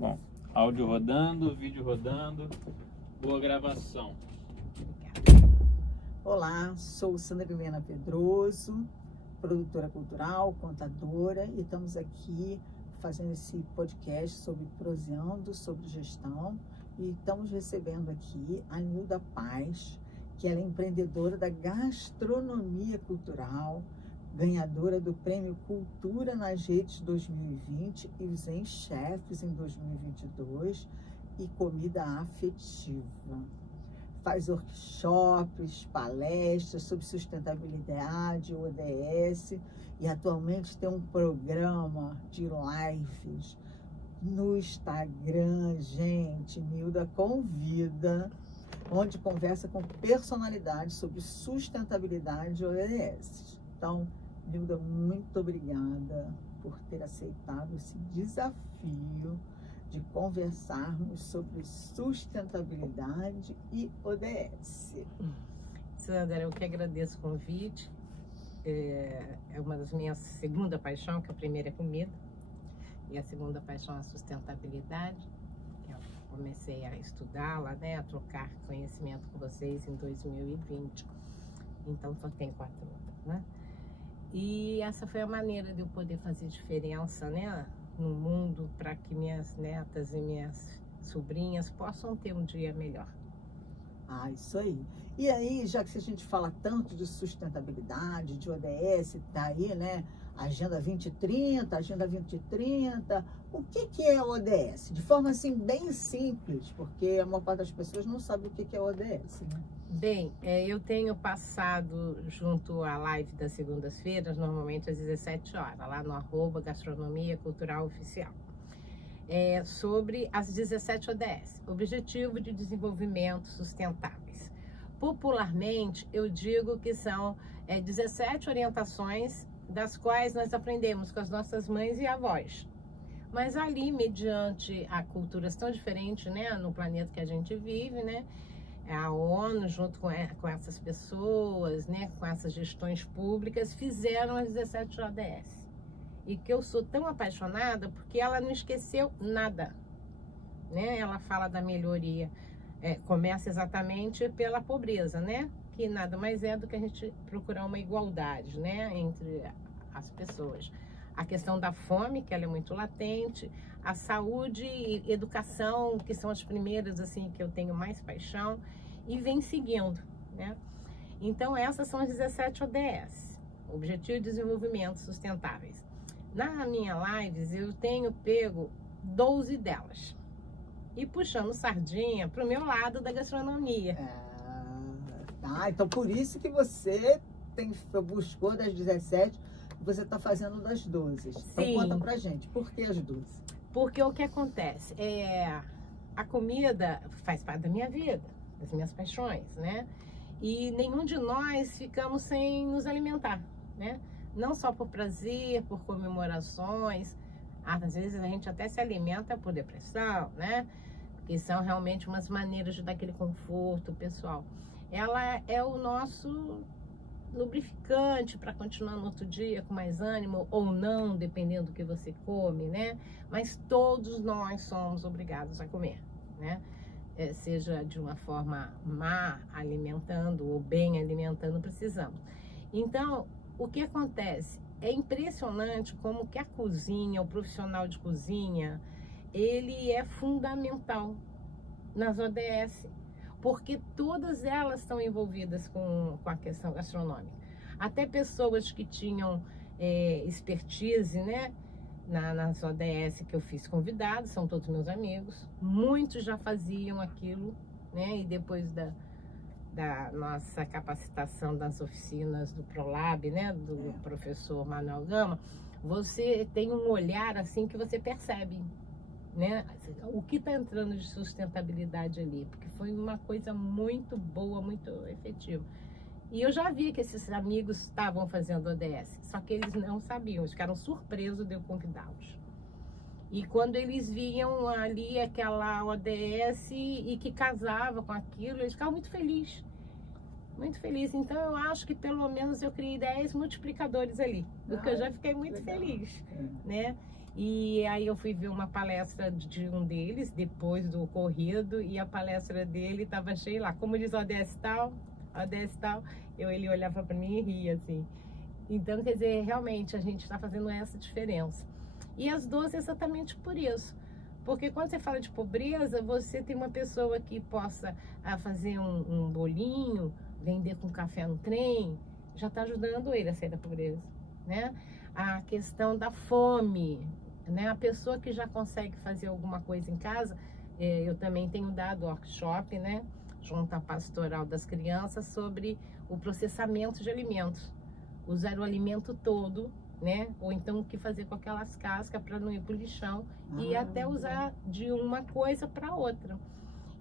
Bom, áudio rodando, vídeo rodando, boa gravação. Olá, sou Sandra Helena Pedroso, produtora cultural, contadora, e estamos aqui fazendo esse podcast sobre proseando, sobre gestão, e estamos recebendo aqui a Nilda Paz, que ela é empreendedora da gastronomia cultural, ganhadora do Prêmio Cultura nas Redes 2020 e os Chefs em 2022 e Comida Afetiva. Faz workshops, palestras sobre sustentabilidade, ODS, e atualmente tem um programa de lives no Instagram. Gente, Nilda convida, onde conversa com personalidades sobre sustentabilidade e ODS. Então, Nilda, muito obrigada por ter aceitado esse desafio de conversarmos sobre sustentabilidade e ODS. Sandra, eu que agradeço o convite. É uma das minhas segunda paixão, que a primeira é comida, e a segunda paixão é a sustentabilidade. Eu comecei a estudá-la, né, a trocar conhecimento com vocês em 2020. Então, só tem 4 anos, né? E essa foi a maneira de eu poder fazer diferença, né, no mundo, para que minhas netas e minhas sobrinhas possam ter um dia melhor. Ah, isso aí. E aí, já que a gente fala tanto de sustentabilidade, de ODS, tá aí, né? Agenda 2030, Agenda 2030. O que é ODS? De forma assim, bem simples, porque a maior parte das pessoas não sabe o que é ODS, né? Bem, eu tenho passado junto à live das segundas-feiras, normalmente às 17 horas, lá no @gastronomia cultural oficial, sobre as 17 ODS, Objetivo de Desenvolvimento Sustentáveis. Popularmente, eu digo que são 17 orientações, das quais nós aprendemos com as nossas mães e avós. Mas ali, mediante a culturas tão diferentes, né, no planeta que a gente vive, né, a ONU, junto com essas pessoas, né, com essas gestões públicas, fizeram as 17 ODS. E que eu sou tão apaixonada porque ela não esqueceu nada, né? Ela fala da melhoria, começa exatamente pela pobreza, né? Que nada mais é do que a gente procurar uma igualdade, né, entre as pessoas. A questão da fome, que ela é muito latente, a saúde e educação, que são as primeiras, assim, que eu tenho mais paixão, e vem seguindo, né? Então, essas são as 17 ODS, Objetivo de Desenvolvimento Sustentáveis. Na minha lives, eu tenho pego 12 delas e puxando sardinha para o meu lado da gastronomia. Então por isso que você buscou das 17, você está fazendo das 12. Então Sim. Conta pra gente, por que as 12? Porque o que acontece? A comida faz parte da minha vida, das minhas paixões, né? E nenhum de nós ficamos sem nos alimentar, né? Não só por prazer, por comemorações. Às vezes a gente até se alimenta por depressão, né? Que são realmente umas maneiras de dar aquele conforto pessoal. Ela é o nosso lubrificante para continuar no outro dia com mais ânimo ou não, dependendo do que você come, né? Mas todos nós somos obrigados a comer, né? Seja de uma forma má alimentando ou bem alimentando, precisamos. Então, o que acontece? É impressionante como que a cozinha, o profissional de cozinha, ele é fundamental nas ODS, porque todas elas estão envolvidas com a questão gastronômica. Até pessoas que tinham expertise, né, nas ODS que eu fiz convidados, são todos meus amigos, muitos já faziam aquilo, né, e depois da nossa capacitação das oficinas do ProLab, né, do professor Manuel Gama, você tem um olhar assim que você percebe, né, o que está entrando de sustentabilidade ali, porque foi uma coisa muito boa, muito efetiva. E eu já vi que esses amigos estavam fazendo ODS, só que eles não sabiam, eles ficaram surpresos de eu convidá-los. E quando eles viam ali aquela ODS e que casava com aquilo, eles ficavam muito felizes. Muito feliz. Então eu acho que pelo menos eu criei 10 multiplicadores ali, do que eu já fiquei muito feliz, né? E aí eu fui ver uma palestra de um deles, depois do ocorrido, e a palestra dele estava cheia lá. Como diz ODS tal, ele olhava para mim e ria, assim. Então, quer dizer, realmente a gente está fazendo essa diferença. E as 12 exatamente por isso. Porque quando você fala de pobreza, você tem uma pessoa que possa fazer um bolinho, vender com café no trem, já está ajudando ele a sair da pobreza, né? A questão da fome, né? A pessoa que já consegue fazer alguma coisa em casa, eu também tenho dado workshop, né? Junto à pastoral das crianças, sobre o processamento de alimentos. Usar o alimento todo, né? Ou então o que fazer com aquelas cascas para não ir para o lixão e até usar de uma coisa para outra.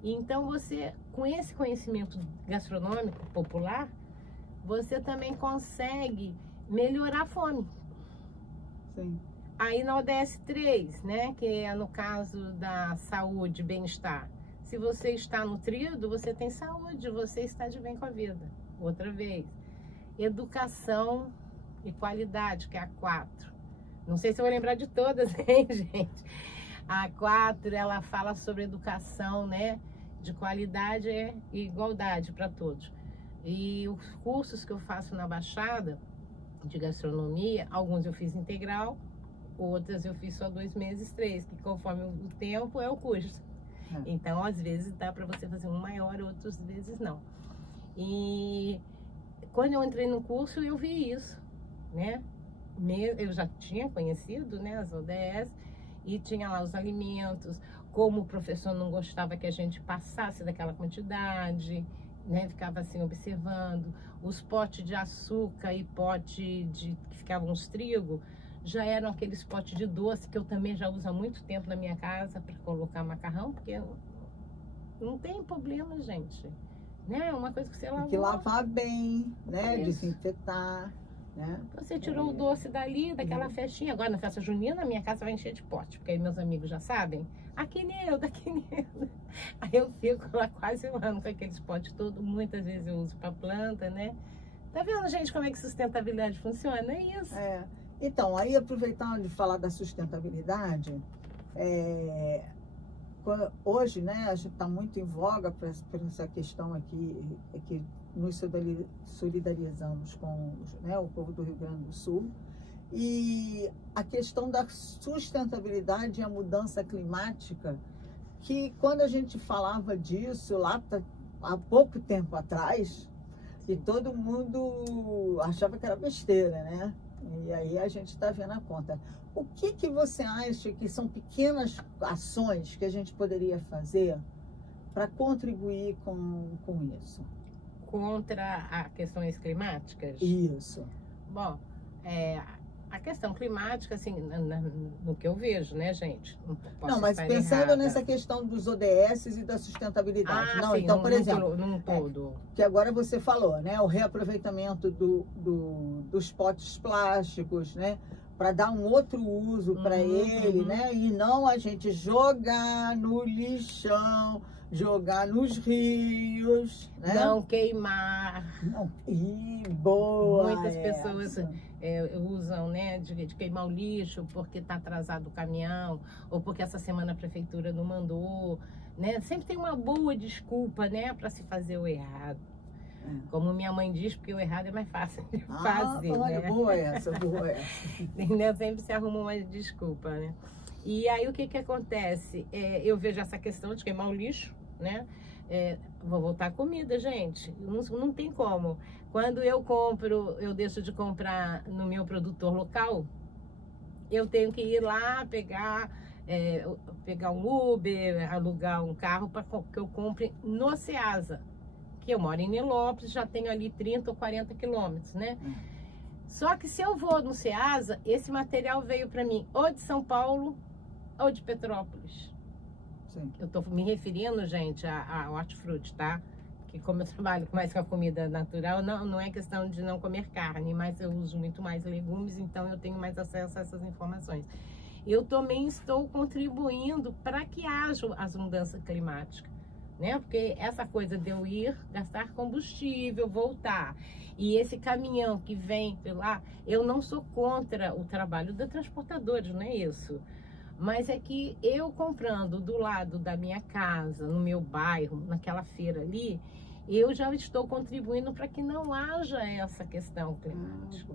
Então você, com esse conhecimento gastronômico popular, você também consegue melhorar a fome. Sim. Aí na ODS 3, né, que é no caso da saúde, bem-estar. Se você está nutrido, você tem saúde, você está de bem com a vida. Outra vez. Educação e qualidade, que é a 4. Não sei se eu vou lembrar de todas, hein, gente? A 4, ela fala sobre educação, né, de qualidade e igualdade para todos. E os cursos que eu faço na Baixada de gastronomia, alguns eu fiz integral, outras eu fiz só 2 meses, 3, que conforme o tempo é o curso. Então, às vezes dá para você fazer um maior, outras vezes não. E quando eu entrei no curso, eu vi isso, né? Eu já tinha conhecido, né, as ODS, e tinha lá os alimentos, como o professor não gostava que a gente passasse daquela quantidade, né, ficava assim observando, os potes de açúcar e pote que ficavam os trigo, já eram aqueles potes de doce que eu também já uso há muito tempo na minha casa para colocar macarrão, porque não tem problema, gente, né? É uma coisa que você lava. Tem que lavar bem, né? Desinfetar, né? Você tirou o doce dali, daquela festinha. Agora na festa junina, a minha casa vai encher de pote, porque aí meus amigos já sabem. Aqui Neuda, aqui Neuda. Aí eu fico lá quase um ano com aqueles potes todos. Muitas vezes eu uso para planta, né? Tá vendo, gente, como é que sustentabilidade funciona? É isso. Então, aí aproveitando de falar da sustentabilidade, hoje, né, a gente está muito em voga por essa questão aqui, que nos solidarizamos com, né, o povo do Rio Grande do Sul, e a questão da sustentabilidade e a mudança climática, que quando a gente falava disso lá há pouco tempo atrás, e todo mundo achava que era besteira, né? E aí a gente está vendo a conta. O que você acha que são pequenas ações que a gente poderia fazer para contribuir com isso? Contra as questões climáticas? Isso. Bom, a questão climática, assim, no que eu vejo, né, gente? Não, mas pensando nessa questão dos ODS e da sustentabilidade. Não, sim, então, por exemplo, num todo. Que agora você falou, né? O reaproveitamento dos potes plásticos, né? Para dar um outro uso para ele, né? E não a gente jogar no lixão, jogar nos rios, né? Não queimar. Não. Boa. Muitas pessoas usam, né, de queimar o lixo porque está atrasado o caminhão, ou porque essa semana a prefeitura não mandou, né? Sempre tem uma boa desculpa, né, para se fazer o errado. Como minha mãe diz, porque o errado é mais fácil de fazer, olha, né? boa essa. Entendeu? Sempre se arruma uma desculpa, né? E aí o que acontece? Eu vejo essa questão de queimar o lixo, né? Vou voltar à comida, gente. Não tem como. Quando eu compro, eu deixo de comprar no meu produtor local, eu tenho que ir lá pegar um Uber, alugar um carro para que eu compre no Ceasa. Que eu moro em Nilópolis, já tenho ali 30 ou 40 quilômetros, né? Só que se eu vou no Ceasa, esse material veio para mim ou de São Paulo ou de Petrópolis. Sim. Eu tô me referindo, gente, a hortifruti, tá? Que como eu trabalho mais com a comida natural, não é questão de não comer carne, mas eu uso muito mais legumes, então eu tenho mais acesso a essas informações. Eu também estou contribuindo para que haja as mudanças climáticas. né? Porque essa coisa de eu ir, gastar combustível, voltar, e esse caminhão que vem lá, eu não sou contra o trabalho dos transportadores, não é isso. Mas é que eu comprando do lado da minha casa, no meu bairro, naquela feira ali, eu já estou contribuindo para que não haja essa questão climática.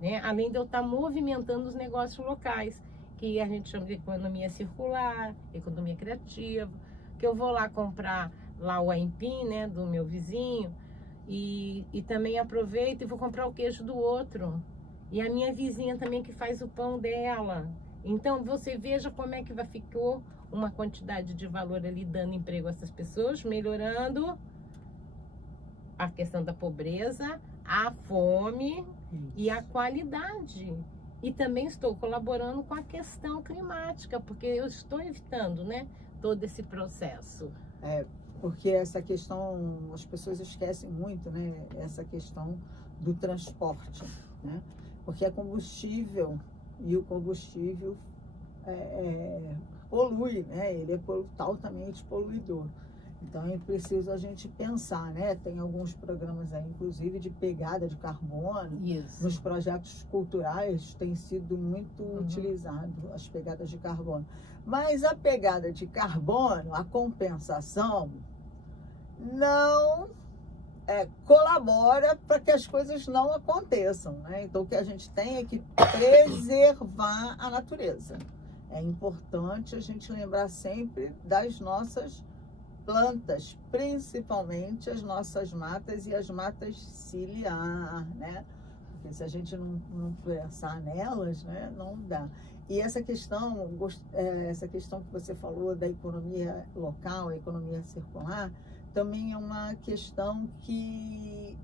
Né? Além de eu estar movimentando os negócios locais, que a gente chama de economia circular, economia criativa, que eu vou lá comprar lá o aipim, né, do meu vizinho, e também aproveito e vou comprar o queijo do outro. E a minha vizinha também que faz o pão dela. Então, você veja como é que ficou uma quantidade de valor ali dando emprego a essas pessoas, melhorando a questão da pobreza, a fome e a qualidade. E também estou colaborando com a questão climática, porque eu estou evitando, né, todo esse processo. Porque essa questão, as pessoas esquecem muito, né, essa questão do transporte, né? Porque é combustível, e o combustível polui, né? Ele é altamente poluidor. Então é preciso a gente pensar, né? Tem alguns programas aí, inclusive, de pegada de carbono. Isso. Nos projetos culturais tem sido muito utilizado as pegadas de carbono. Mas a pegada de carbono, a compensação, não colabora para que as coisas não aconteçam, né? Então o que a gente tem é que preservar a natureza. É importante a gente lembrar sempre das nossas plantas, principalmente as nossas matas e as matas ciliar, né? Porque se a gente não pensar nelas, né, não dá. E essa questão que você falou da economia local, a economia circular, também é uma questão que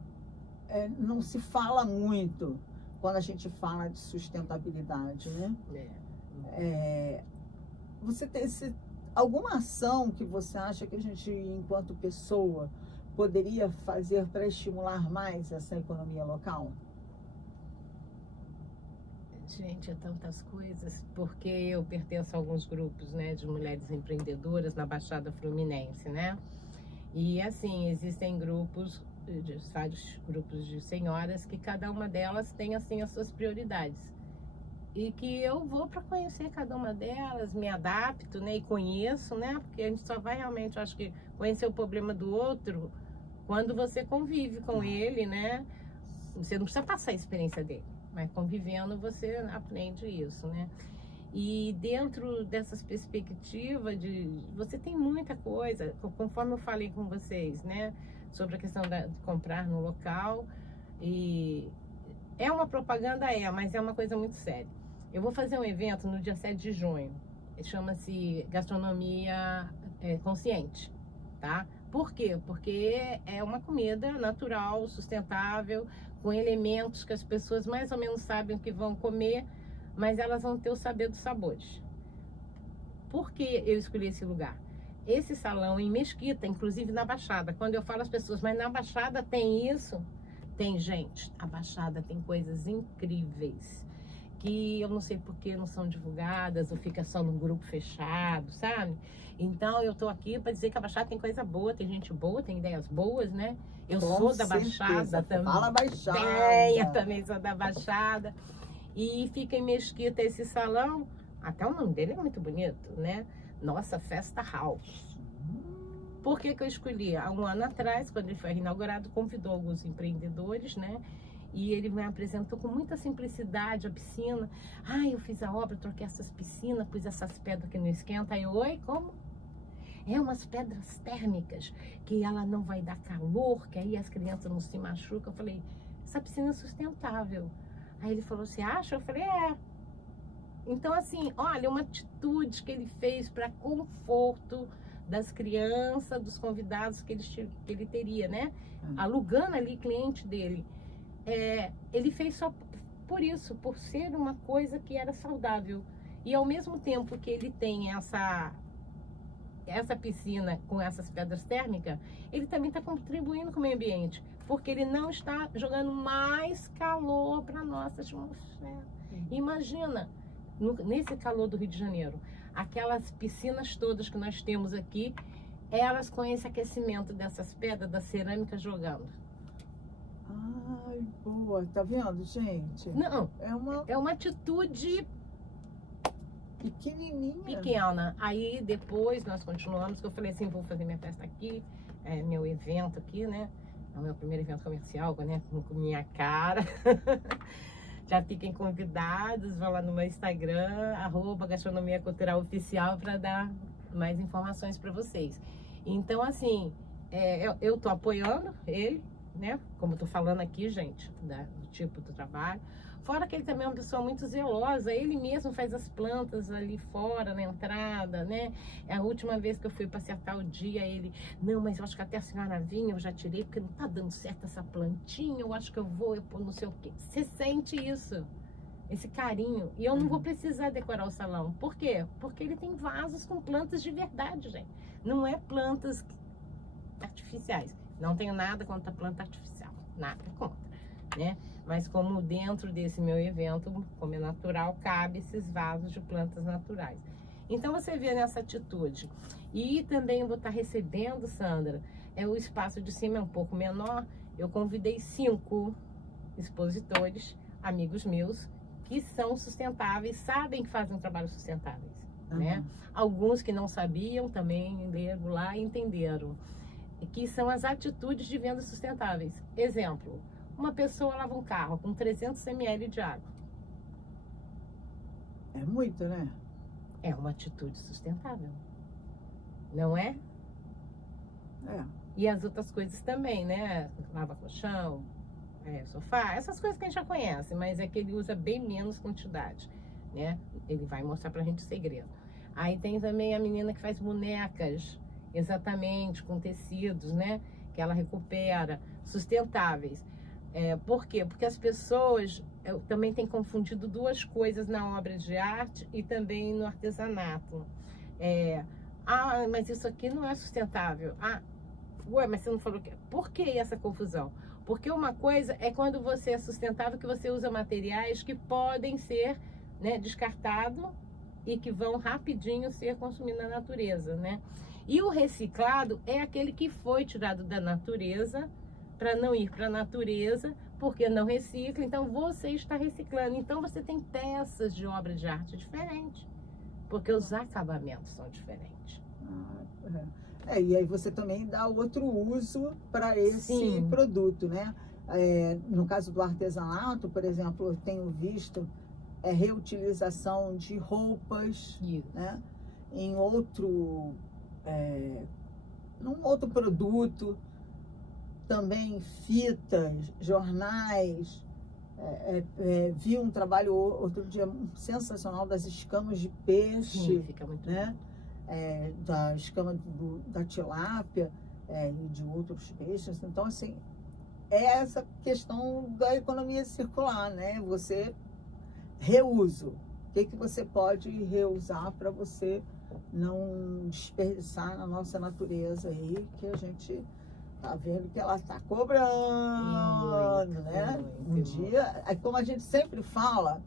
não se fala muito quando a gente fala de sustentabilidade, né? Você tem alguma ação que você acha que a gente, enquanto pessoa, poderia fazer para estimular mais essa economia local? Gente, é tantas coisas, porque eu pertenço a alguns grupos, né, de mulheres empreendedoras na Baixada Fluminense, né? E assim, existem vários grupos de senhoras que cada uma delas tem assim as suas prioridades. E que eu vou para conhecer cada uma delas, me adapto, né, e conheço, né? Porque a gente só vai realmente, eu acho que conhecer o problema do outro quando você convive com ele, né? Você não precisa passar a experiência dele, mas convivendo você aprende isso, né? E dentro dessas perspectivas você tem muita coisa, conforme eu falei com vocês, né? Sobre a questão de comprar no local. E é uma propaganda, mas é uma coisa muito séria. Eu vou fazer um evento no dia 7 de junho. Chama-se Gastronomia Consciente, tá? Por quê? Porque é uma comida natural, sustentável, com elementos que as pessoas mais ou menos sabem o que vão comer, mas elas vão ter o saber dos sabores. Por que eu escolhi esse lugar? Esse salão em Mesquita, inclusive na Baixada. Quando eu falo às pessoas, mas na Baixada tem isso? Tem, gente. A Baixada tem coisas incríveis que eu não sei por que não são divulgadas ou fica só num grupo fechado, sabe? Então eu tô aqui para dizer que a Baixada tem coisa boa, tem gente boa, tem ideias boas, né? Eu sou da Baixada também. Fala Baixada. Eu também sou da Baixada. E fica em Mesquita esse salão, até o nome dele é muito bonito, né? Nossa Festa House. Por que eu escolhi? Há um ano atrás, quando ele foi inaugurado, convidou alguns empreendedores, né? E ele me apresentou com muita simplicidade a piscina. Eu fiz a obra, troquei essas piscinas, pus essas pedras que não esquentam. Aí, oi, como? É umas pedras térmicas, que ela não vai dar calor, que aí as crianças não se machucam. Eu falei, essa piscina é sustentável. Aí ele falou, você acha? Eu falei, Então, assim, olha, uma atitude que ele fez para conforto das crianças, dos convidados que ele teria, né? Alugando ali cliente dele. Ele fez só por isso, por ser uma coisa que era saudável. E ao mesmo tempo que ele tem essa piscina com essas pedras térmicas, ele também está contribuindo com o meio ambiente, porque ele não está jogando mais calor para a nossa atmosfera. Imagina, nesse calor do Rio de Janeiro, aquelas piscinas todas que nós temos aqui, elas com esse aquecimento dessas pedras da cerâmica jogando. Ai, boa. Tá vendo, gente? Não, É uma é uma atitude pequenininha. pequena. Aí depois nós continuamos, que eu falei assim, vou fazer minha festa aqui, meu evento aqui, né? É o meu primeiro evento comercial, né? Com minha cara. Já fiquem convidados, vão lá no meu Instagram, @gastronomia cultural oficial, para dar mais informações para vocês. Então, assim, eu tô apoiando ele, né? Como eu tô falando aqui, gente, do tipo do trabalho. Fora que ele também é uma pessoa muito zelosa, ele mesmo faz as plantas ali fora, na entrada, né? A última vez que eu fui para acertar o dia, ele, não, mas eu acho que até a senhora vinha, eu já tirei, porque não tá dando certo essa plantinha, eu acho que eu vou não sei o quê. Você sente isso, esse carinho. E eu não vou precisar decorar o salão. Por quê? Porque ele tem vasos com plantas de verdade, gente. Não é plantas artificiais. Não tenho nada contra a planta artificial, nada contra, né? Mas como dentro desse meu evento, como é natural, cabe esses vasos de plantas naturais. Então você vê nessa atitude. E também eu vou estar recebendo, Sandra, o espaço de cima é um pouco menor. Eu convidei 5 expositores, amigos meus, que são sustentáveis, sabem que fazem trabalhos sustentáveis, né? Alguns que não sabiam também leram lá e entenderam. Que são as atitudes de vendas sustentáveis. Exemplo, uma pessoa lava um carro com 300 ml de água. É muito, né? É uma atitude sustentável, não é? É. E as outras coisas também, né? Lava colchão, sofá, essas coisas que a gente já conhece, mas é que ele usa bem menos quantidade, né? Ele vai mostrar pra gente o segredo. Aí tem também a menina que faz bonecas, exatamente, com tecidos, né? Que ela recupera, sustentáveis. Por quê? Porque as pessoas também têm confundido 2 coisas na obra de arte e também no artesanato. Mas isso aqui não é sustentável. Ué, mas você não falou que... Por que essa confusão? Porque uma coisa é quando você é sustentável, que você usa materiais que podem ser, né, descartados e que vão rapidinho ser consumidos na natureza, né? E o reciclado é aquele que foi tirado da natureza para não ir para a natureza, porque não recicla, então você está reciclando. Então você tem peças de obra de arte diferentes, porque os acabamentos são diferentes. E aí você também dá outro uso para esse Sim. produto, né? No caso do artesanato, por exemplo, eu tenho visto reutilização de roupas, né? Em num outro produto, também fitas, jornais. Vi um trabalho outro dia sensacional das escamas de peixe. Sim, fica muito, né? Da escama da tilápia e de outros peixes. Então, assim, essa questão da economia circular, né? Você reuso. O que você pode reusar para você não desperdiçar na nossa natureza aí, que a gente tá vendo que ela tá cobrando, né? Um dia, como a gente sempre fala,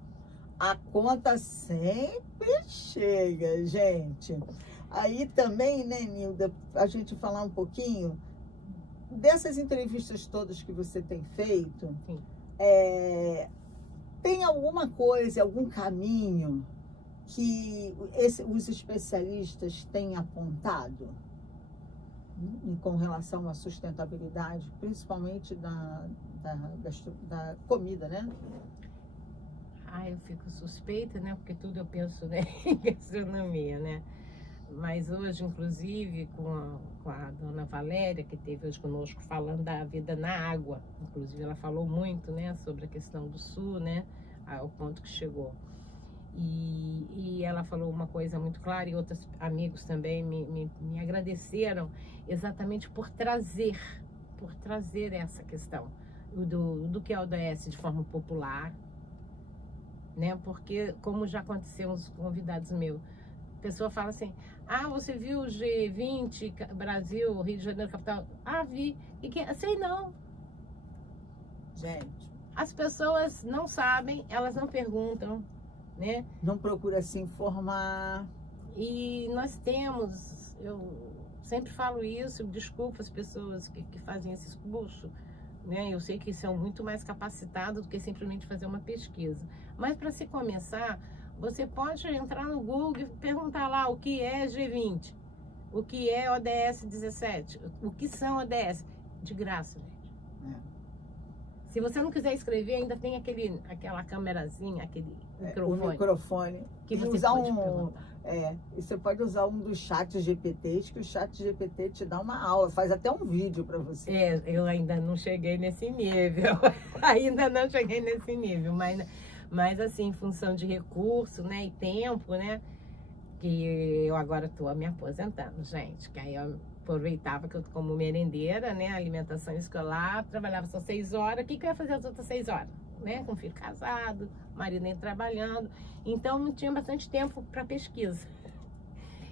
a conta sempre chega, gente. Aí também, né, Nilda, a gente falar um pouquinho dessas entrevistas todas que você tem feito. Sim. Tem alguma coisa, algum caminho que os especialistas têm apontado com relação à sustentabilidade, principalmente da comida, né? Eu fico suspeita, né? Porque tudo eu penso, né, em gastronomia, né? Mas hoje, inclusive, com a dona Valéria, que esteve hoje conosco falando da vida na água, inclusive ela falou muito, né, sobre a questão do sul, né, ao ponto que chegou. E ela falou uma coisa muito clara, e outros amigos também me agradeceram exatamente por trazer essa questão do que é o ODS de forma popular, né? Porque, como já aconteceu uns convidados meus, a pessoa fala assim: você viu o G20, Brasil, Rio de Janeiro, capital? Vi. E que? Sei não. Gente. As pessoas não sabem, elas não perguntam, né? Não procura se informar. E nós temos, eu sempre falo isso, desculpa as pessoas que fazem esses cursos, né? Eu sei que são muito mais capacitados do que simplesmente fazer uma pesquisa. Mas para se começar, você pode entrar no Google e perguntar lá o que é G20, o que é ODS 17, o que são ODS, de graça, gente. Se você não quiser escrever, ainda tem aquela câmerazinha, aquele O microfone. que E você usar pode perguntar. e você pode usar um dos chats GPTs, que o chat GPT te dá uma aula, faz até um vídeo para você. Eu ainda não cheguei nesse nível, ainda não cheguei nesse nível, mas assim, em função de recurso, né, e tempo, né, que eu agora estou me aposentando, gente, que aí eu aproveitava que eu como merendeira, né, alimentação escolar, trabalhava só 6 horas, o que eu ia fazer as outras 6 horas? Né, com filho casado, marido nem trabalhando, então não tinha bastante tempo para pesquisa.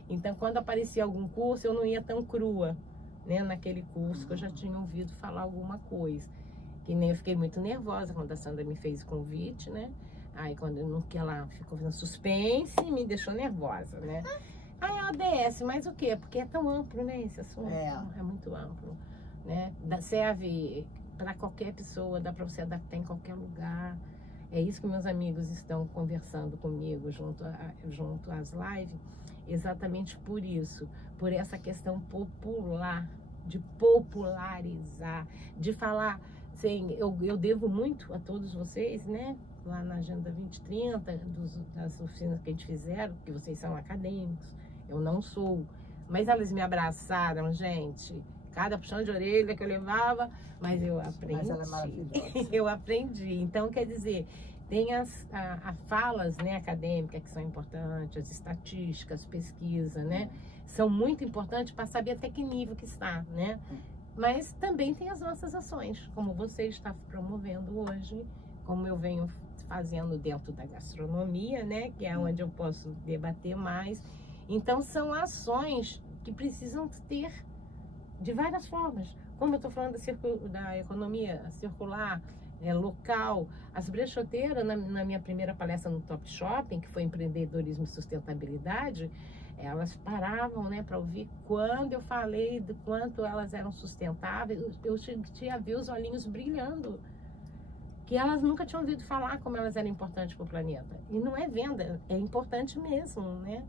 Então, quando aparecia algum curso, eu não ia tão crua, né, naquele curso que eu já tinha ouvido falar alguma coisa. Que nem eu fiquei muito nervosa quando a Sandra me fez o convite, né? Aí quando eu não que ela ficou fazendo suspense, me deixou nervosa, né? Aí é ODS, mas o quê? Porque é tão amplo, né, esse assunto? É muito amplo, né? Serve para qualquer pessoa, dá para você adaptar em qualquer lugar. É isso que meus amigos estão conversando comigo junto às lives, exatamente por isso, por essa questão popular, de popularizar, de falar, assim, eu devo muito a todos vocês, né? Lá na Agenda 2030, das oficinas que a gente fizeram, que vocês são acadêmicos, eu não sou, mas elas me abraçaram, gente. Cada puxão de orelha que eu levava, mas eu aprendi. Mas ela é maravilhosa. Eu aprendi. Então, quer dizer, tem as falas, né, acadêmicas que são importantes, as estatísticas, pesquisa, né? São muito importantes para saber até que nível que está, né? Mas também tem as nossas ações, como você está promovendo hoje, como eu venho fazendo dentro da gastronomia, né? Que é onde eu posso debater mais. Então, são ações que precisam ter de várias formas. Como eu estou falando da economia circular, local, as brechoteiras, na minha primeira palestra no Top Shopping, que foi empreendedorismo e sustentabilidade, elas paravam, né, para ouvir quando eu falei do quanto elas eram sustentáveis. Eu tinha a ver os olhinhos brilhando, que elas nunca tinham ouvido falar como elas eram importantes para o planeta. E não é venda, é importante mesmo, né?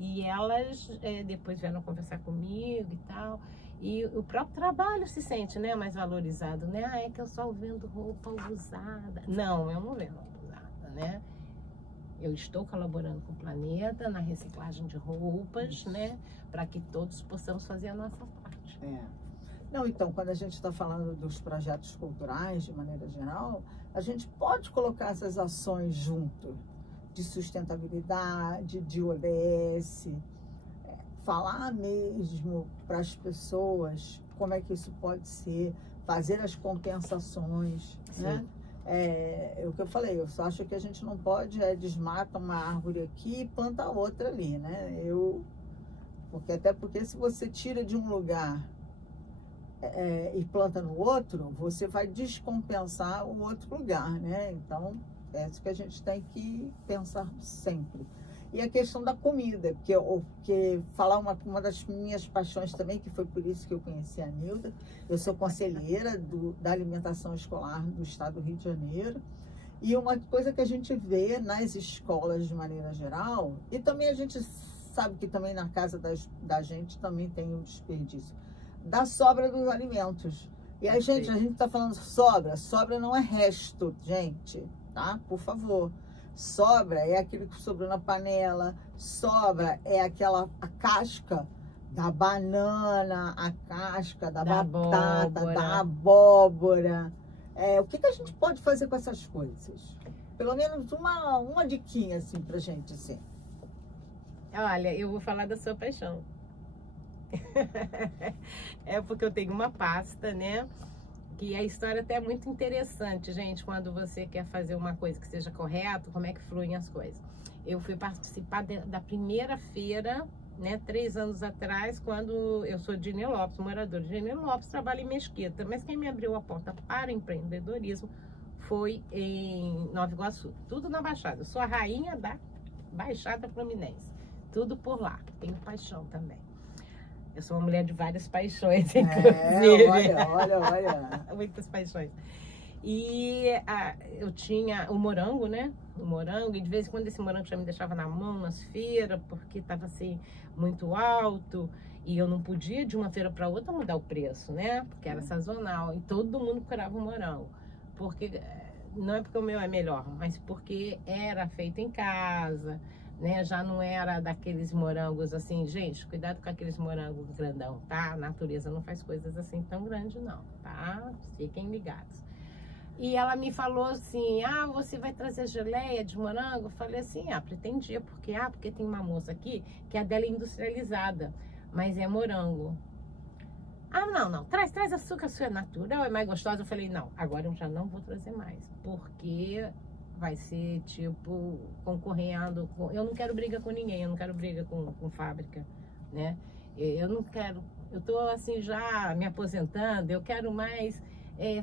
E elas depois vieram conversar comigo e tal. E o próprio trabalho se sente, né, mais valorizado, né? É que eu só vendo roupa usada. Não, eu não vendo roupa usada, né? Eu estou colaborando com o planeta na reciclagem de roupas, né? Para que todos possamos fazer a nossa parte. Não, então, quando a gente está falando dos projetos culturais, de maneira geral, a gente pode colocar essas ações junto, de sustentabilidade, de ODS, falar mesmo para as pessoas como é que isso pode ser, fazer as compensações, né? É o que eu falei, eu só acho que a gente não pode desmata uma árvore aqui e planta outra ali, né? Porque se você tira de um lugar e planta no outro, você vai descompensar o outro lugar, né? Então, é isso que a gente tem que pensar sempre. E a questão da comida, porque falar uma das minhas paixões também, que foi por isso que eu conheci a Nilda, eu sou conselheira da alimentação escolar do estado do Rio de Janeiro, e uma coisa que a gente vê nas escolas de maneira geral, e também a gente sabe que também na casa da gente também tem um desperdício, da sobra dos alimentos. E a gente está falando sobra não é resto, gente, tá? Por favor. Sobra é aquilo que sobrou na panela, sobra é a casca da banana, a casca da batata, da abóbora. O que a gente pode fazer com essas coisas? Pelo menos uma diquinha assim pra gente, assim. Olha, eu vou falar da sua paixão. É porque eu tenho uma pasta, né? E a história até é muito interessante, gente, quando você quer fazer uma coisa que seja correta, como é que fluem as coisas. Eu fui participar da primeira feira, né, 3 anos atrás, quando eu sou de Gene Lopes, morador de Gene Lopes, trabalho em Mesquita, mas quem me abriu a porta para empreendedorismo foi em Nova Iguaçu, tudo na Baixada. Eu sou a rainha da Baixada Fluminense, tudo por lá, tenho paixão também. Eu sou uma mulher de várias paixões, É, inclusive. olha. Muitas paixões. E eu tinha o morango, né? O morango, e de vez em quando esse morango já me deixava na mão nas feiras, porque estava assim, muito alto. E eu não podia de uma feira para outra mudar o preço, né? Porque era sazonal. E todo mundo procurava o morango. Porque, não é porque o meu é melhor, mas porque era feito em casa, né? Já não era daqueles morangos assim, gente, cuidado com aqueles morangos grandão, tá? A natureza não faz coisas assim tão grandes não, tá? Fiquem ligados. E ela me falou assim, você vai trazer geleia de morango? Eu falei assim, pretendia, porque tem uma moça aqui que a dela é industrializada, mas é morango. Não, traz açúcar, a sua é natural, é mais gostosa. Eu falei, não, agora eu já não vou trazer mais, porque vai ser tipo concorrendo com... Eu não quero briga com ninguém, eu não quero briga com fábrica, né? Eu não quero, eu tô assim já me aposentando, eu quero mais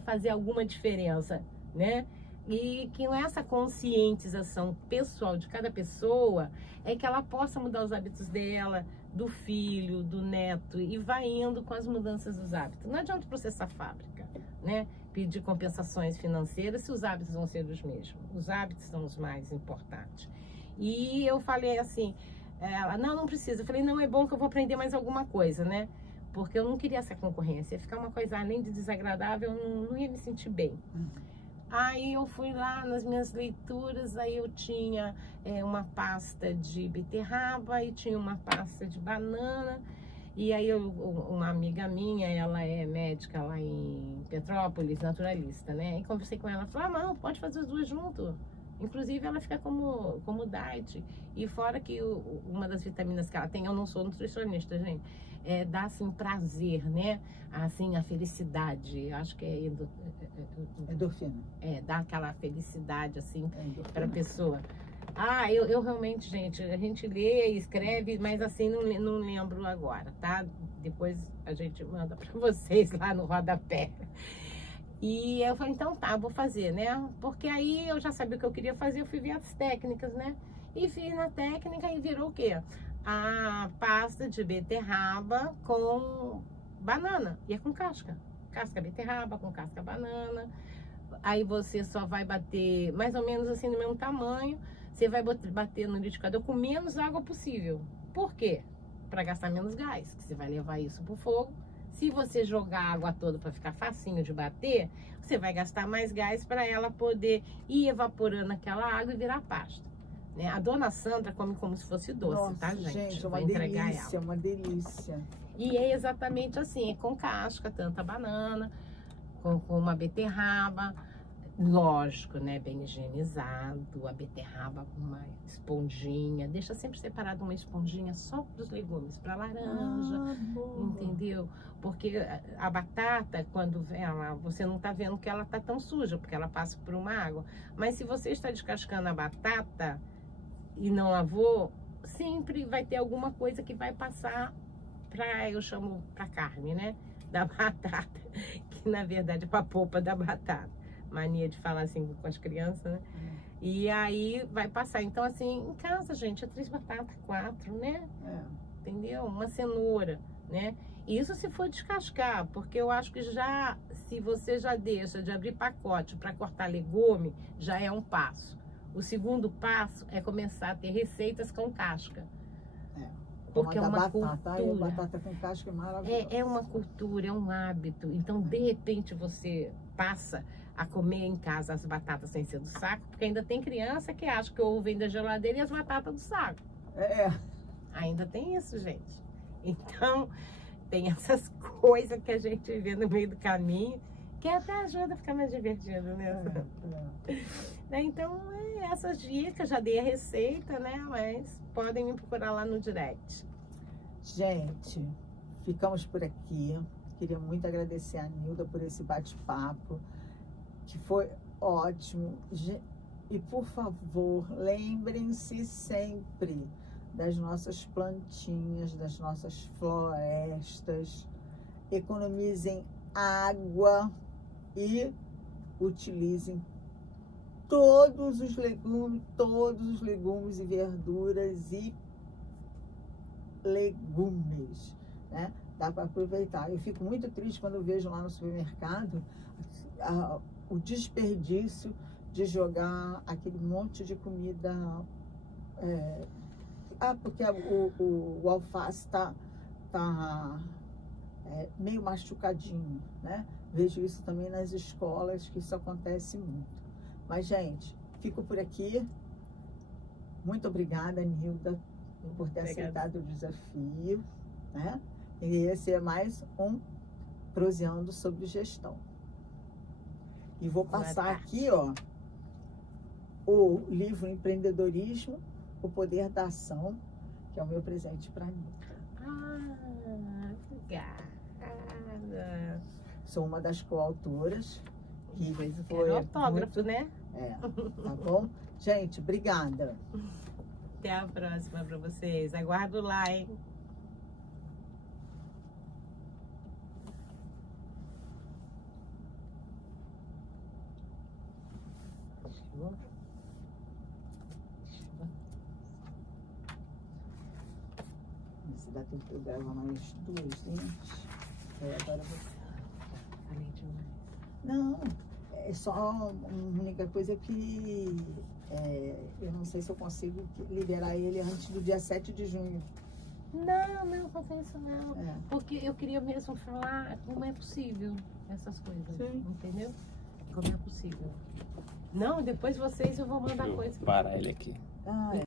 fazer alguma diferença, né? E que com essa conscientização pessoal de cada pessoa é que ela possa mudar os hábitos dela, do filho, do neto, e vai indo com as mudanças dos hábitos. Não adianta processar a fábrica, né? Pedir compensações financeiras se os hábitos vão ser os mesmos. Os hábitos são os mais importantes. E eu falei assim, ela, não precisa. Eu falei, não, é bom que eu vou aprender mais alguma coisa, né? Porque eu não queria essa concorrência. Ia ficar uma coisa, além de desagradável, eu não ia me sentir bem. Aí eu fui lá nas minhas leituras, aí eu tinha uma pasta de beterraba e tinha uma pasta de banana. E aí uma amiga minha, ela é médica lá em Petrópolis, naturalista, né? E conversei com ela, falou, não, pode fazer as duas junto. Inclusive ela fica como diet. E fora que uma das vitaminas que ela tem, eu não sou nutricionista, gente, dá assim prazer, né? Assim, a felicidade, acho que é Endorfina. dá aquela felicidade assim para a pessoa. Eu realmente, gente, a gente lê e escreve, mas assim não lembro agora, tá? Depois a gente manda para vocês lá no rodapé. E eu falei, então tá, vou fazer, né? Porque aí eu já sabia o que eu queria fazer, eu fui ver as técnicas, né? E fiz na técnica e virou o quê? A pasta de beterraba com banana, e é com casca. Casca beterraba com casca banana. Aí você só vai bater mais ou menos assim no mesmo tamanho. Você vai bater no liquidificador com menos água possível. Por quê? Para gastar menos gás, que você vai levar isso pro fogo. Se você jogar a água toda para ficar facinho de bater, você vai gastar mais gás para ela poder ir evaporando aquela água e virar pasta. Né? A dona Sandra come como se fosse doce, Nossa, tá, gente? É uma delícia, uma delícia. E é exatamente assim, é com casca, tanta banana, com uma beterraba, lógico, né, bem higienizado, a beterraba com uma esponjinha, deixa sempre separado uma esponjinha só para os legumes, para laranja, entendeu? Porque a batata, quando ela, você não tá vendo que ela tá tão suja, porque ela passa por uma água, mas se você está descascando a batata e não lavou, sempre vai ter alguma coisa que vai passar eu chamo pra carne, né? Da batata, que na verdade é pra polpa da batata. Mania de falar assim com as crianças, né? E aí vai passar. Então, assim, em casa, gente, é 3 batatas, 4, né? Entendeu? Uma cenoura, né? Isso se for descascar, porque eu acho que se você já deixa de abrir pacote para cortar legume, já é um passo. O segundo passo é começar a ter receitas com casca. Porque é uma cultura. A batata com casca é maravilhosa. É uma cultura, é um hábito. Então, de repente, você passa a comer em casa as batatas sem ser do saco, porque ainda tem criança que acha que o ovo vem da geladeira e as batatas do saco. Ainda tem isso, gente. Então, tem essas coisas que a gente vê no meio do caminho, que até ajuda a ficar mais divertido, né? Então, essas dicas, já dei a receita, né? Mas podem me procurar lá no direct. Gente, ficamos por aqui. Queria muito agradecer a Nilda por esse bate-papo, que foi ótimo. E, por favor, lembrem-se sempre das nossas plantinhas, das nossas florestas. Economizem água e utilizem todos os legumes e verduras e legumes. né? Dá para aproveitar. Eu fico muito triste quando eu vejo lá no supermercado o desperdício de jogar aquele monte de comida. Porque o alface está meio machucadinho, né? Vejo isso também nas escolas, que isso acontece muito. Mas, gente, fico por aqui. Muito obrigada, Nilda, por ter aceitado o desafio, né? E esse é mais um Proseando sobre Gestão. E vou passar aqui, ó, o livro Empreendedorismo, o Poder da Ação, que é o meu presente para mim. Obrigada. Sou uma das coautoras. E foi autógrafo, né? Tá bom? Gente, obrigada. Até a próxima para vocês. Aguardo lá, hein? Se dá tempo de eu gravar mais 2, gente. Agora você. Falei demais. Não, é só a única coisa que eu não sei se eu consigo liberar ele antes do dia 7 de junho. Não faça isso não. É. Porque eu queria mesmo falar como é possível essas coisas. Sim. Entendeu? Como é possível. Não, depois vocês eu vou mandar coisa. Para ele aqui. Ah,